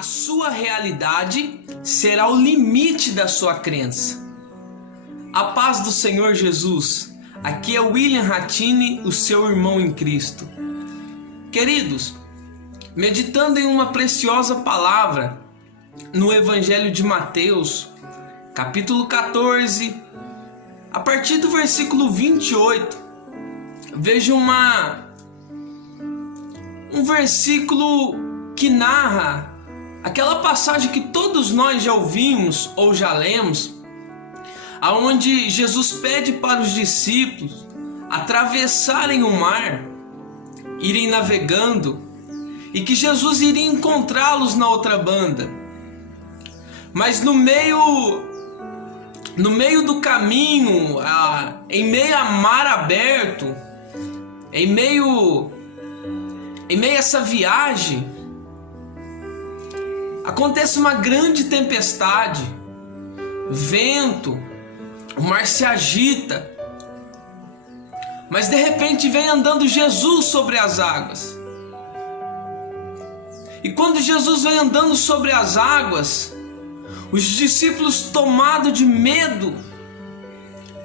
a sua realidade será o limite da sua crença. A paz do Senhor Jesus. Aqui é William Rattini, o seu irmão em Cristo. Queridos, meditando em uma preciosa palavra no Evangelho de Mateus, capítulo 14, a partir do versículo 28, vejo um versículo que narra aquela passagem que todos nós já ouvimos ou já lemos, aonde Jesus pede para os discípulos atravessarem o mar, irem navegando, e que Jesus iria encontrá-los na outra banda. Mas no meio do caminho, em meio a mar aberto, em meio a essa viagem, acontece uma grande tempestade, vento, o mar se agita, mas de repente vem andando Jesus sobre as águas. E quando Jesus vem andando sobre as águas, os discípulos, tomados de medo,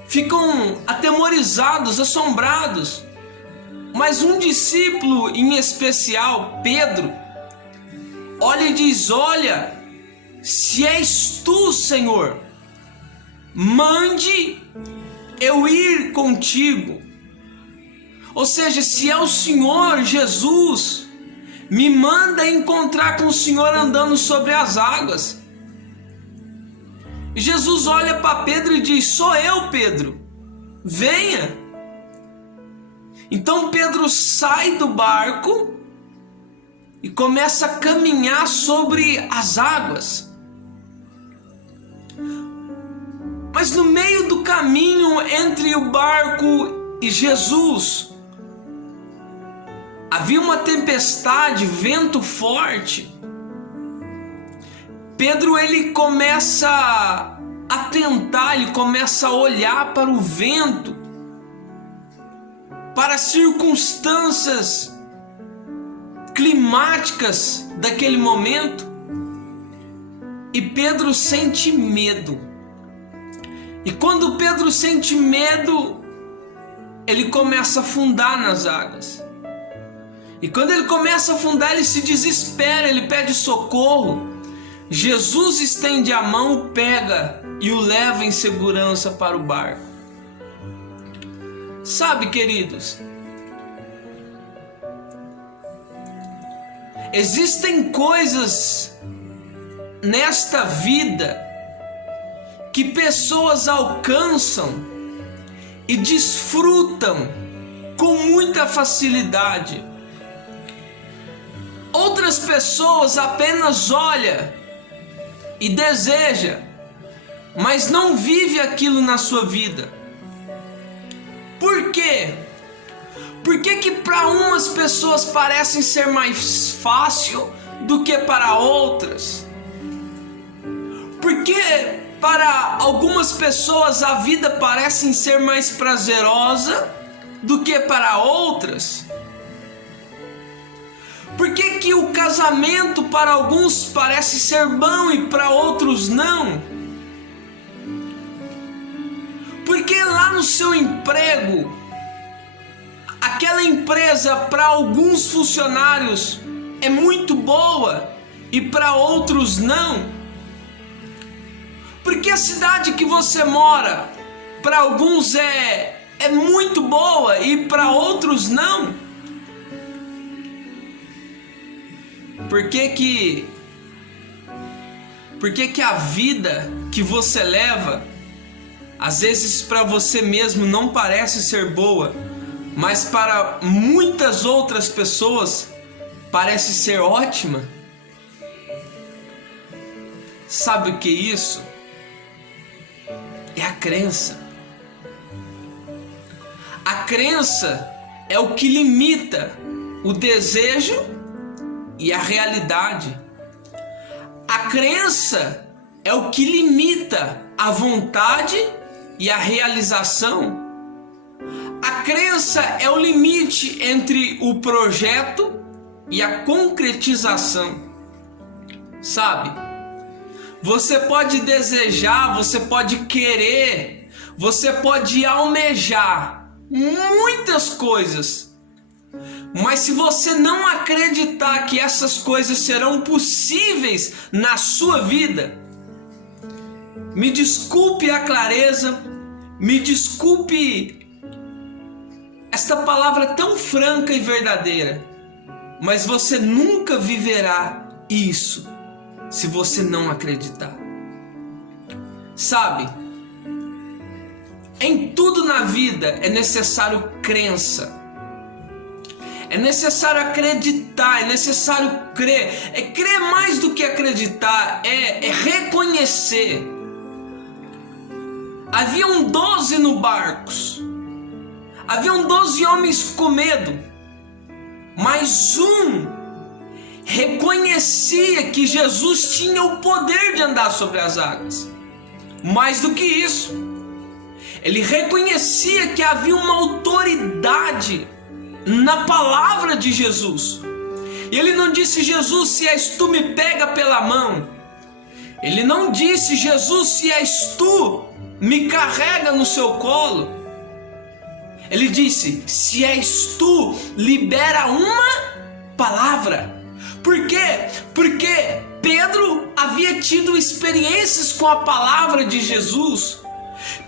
ficam atemorizados, assombrados. Mas um discípulo em especial, Pedro, olha e diz: olha, se és tu, Senhor, mande eu ir contigo. Ou seja, se é o Senhor Jesus, me manda encontrar com o Senhor andando sobre as águas. E Jesus olha para Pedro e diz: sou eu, Pedro, venha. Então Pedro sai do barco e começa a caminhar sobre as águas. Mas no meio do caminho entre o barco e Jesus, havia uma tempestade, vento forte. Pedro, ele começa a tentar, ele começa a olhar para o vento, para as circunstâncias climáticas daquele momento, e Pedro sente medo. E quando Pedro sente medo, ele começa a afundar nas águas. E quando ele começa a afundar, ele se desespera, ele pede socorro. Jesus estende a mão, o pega e o leva em segurança para o barco. Sabe, queridos, existem coisas nesta vida que pessoas alcançam e desfrutam com muita facilidade. Outras pessoas apenas olham e desejam, mas não vive aquilo na sua vida. Por quê? Por que para umas pessoas parecem ser mais fácil do que para outras? Por que para algumas pessoas a vida parece ser mais prazerosa do que para outras? Por que o casamento para alguns parece ser bom e para outros não? Porque lá no seu emprego, aquela empresa para alguns funcionários é muito boa e para outros não? Porque a cidade que você mora para alguns é muito boa e para outros não? Por que a vida que você leva, às vezes para você mesmo não parece ser boa, mas para muitas outras pessoas parece ser ótima? Sabe o que é isso? É a crença. A crença é o que limita o desejo e a realidade. A crença é o que limita a vontade e a realização. A crença é o limite entre o projeto e a concretização. sabe? Você pode desejar, você pode querer, você pode almejar muitas coisas, mas se você não acreditar que essas coisas serão possíveis na sua vida, me desculpe a clareza, me desculpe esta palavra tão franca e verdadeira, mas você nunca viverá isso se você não acreditar. Sabe, em tudo na vida é necessário crença. É necessário acreditar, é necessário crer. É crer mais do que acreditar, é reconhecer. Haviam 12 no barco. Haviam 12 homens com medo. Mas um reconhecia que Jesus tinha o poder de andar sobre as águas. Mais do que isso, ele reconhecia que havia uma autoridade na palavra de Jesus. E ele não disse: Jesus, se és tu, me pega pela mão. Ele não disse: Jesus, se és tu, me carrega no seu colo. Ele disse: se és tu, libera uma palavra. Por quê? Porque Pedro havia tido experiências com a palavra de Jesus.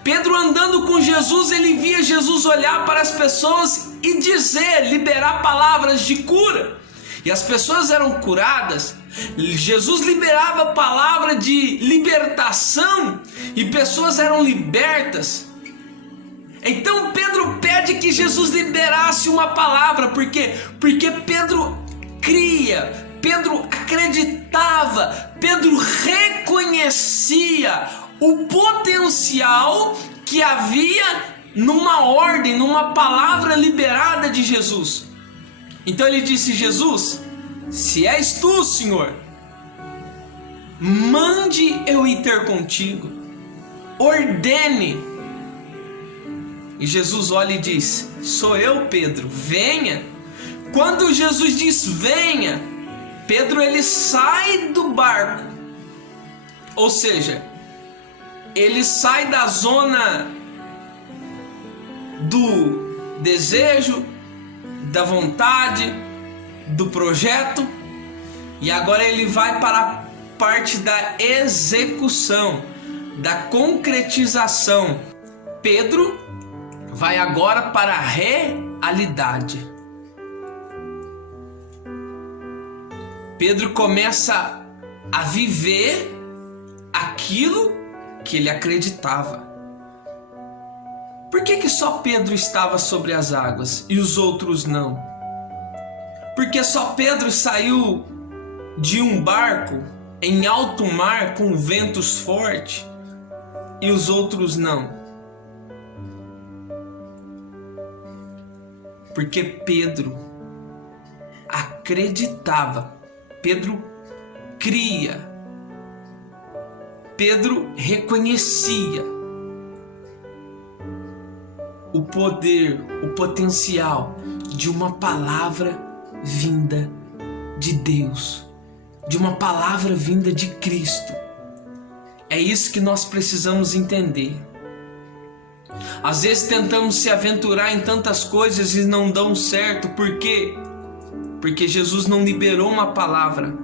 Pedro, andando com Jesus, ele via Jesus olhar para as pessoas e dizer, liberar palavras de cura. E as pessoas eram curadas. Jesus liberava a palavra de libertação e pessoas eram libertas. Então Pedro pede que Jesus liberasse uma palavra. Por quê? Porque Pedro cria, Pedro acreditava, Pedro reconhecia o potencial que havia numa ordem, numa palavra liberada de Jesus. Então ele disse: Jesus, se és tu, Senhor, mande eu ir ter contigo, ordene. E Jesus olha e diz: sou eu, Pedro, venha. Quando Jesus diz venha, Pedro ele sai do barco, ou seja, ele sai da zona do desejo, da vontade, do projeto, e agora ele vai para a parte da execução, da concretização. Pedro vai agora para a realidade. Pedro começa a viver aquilo que ele acreditava. Por que só Pedro estava sobre as águas e os outros não? Porque só Pedro saiu de um barco em alto mar com ventos fortes e os outros não? Porque Pedro acreditava, Pedro cria, Pedro reconhecia o poder, o potencial de uma palavra vinda de Deus, de uma palavra vinda de Cristo. É isso que nós precisamos entender. Às vezes tentamos se aventurar em tantas coisas e não dão certo. Por quê? Porque Jesus não liberou uma palavra,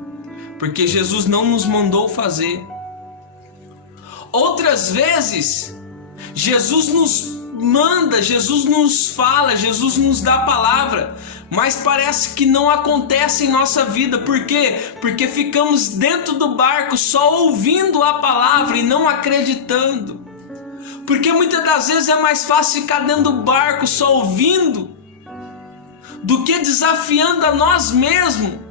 porque Jesus não nos mandou fazer. Outras vezes, Jesus nos manda, Jesus nos fala, Jesus nos dá a palavra, mas parece que não acontece em nossa vida. Por quê? Porque ficamos dentro do barco só ouvindo a palavra e não acreditando. Porque muitas das vezes é mais fácil ficar dentro do barco só ouvindo do que desafiando a nós mesmos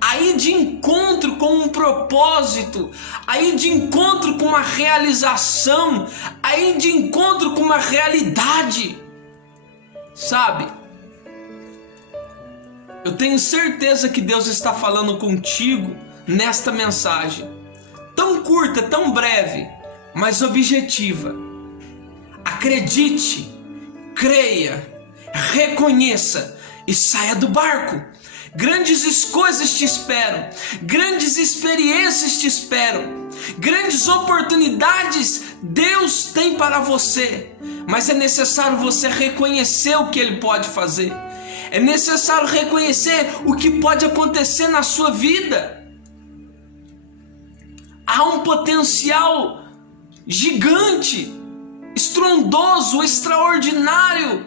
a ir de encontro com um propósito, a ir de encontro com uma realização, a ir de encontro com uma realidade. Sabe? Eu tenho certeza que Deus está falando contigo nesta mensagem, tão curta, tão breve, mas objetiva. Acredite, creia, reconheça e saia do barco. Grandes coisas te esperam, grandes experiências te esperam, grandes oportunidades Deus tem para você, mas é necessário você reconhecer o que Ele pode fazer, é necessário reconhecer o que pode acontecer na sua vida. Há um potencial gigante, estrondoso, extraordinário,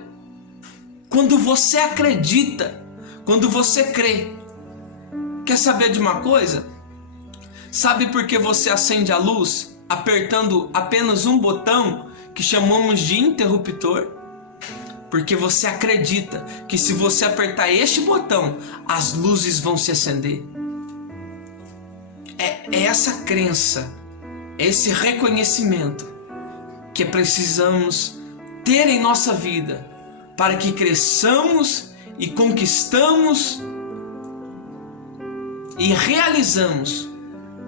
quando você acredita, quando você crê. Quer saber de uma coisa? Sabe por que você acende a luz apertando apenas um botão que chamamos de interruptor? Porque você acredita que se você apertar este botão, as luzes vão se acender. É essa crença, é esse reconhecimento que precisamos ter em nossa vida para que cresçamos e conquistamos e realizamos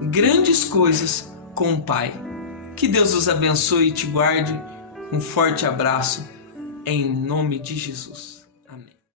grandes coisas com o Pai. Que Deus os abençoe e te guarde. Um forte abraço em nome de Jesus.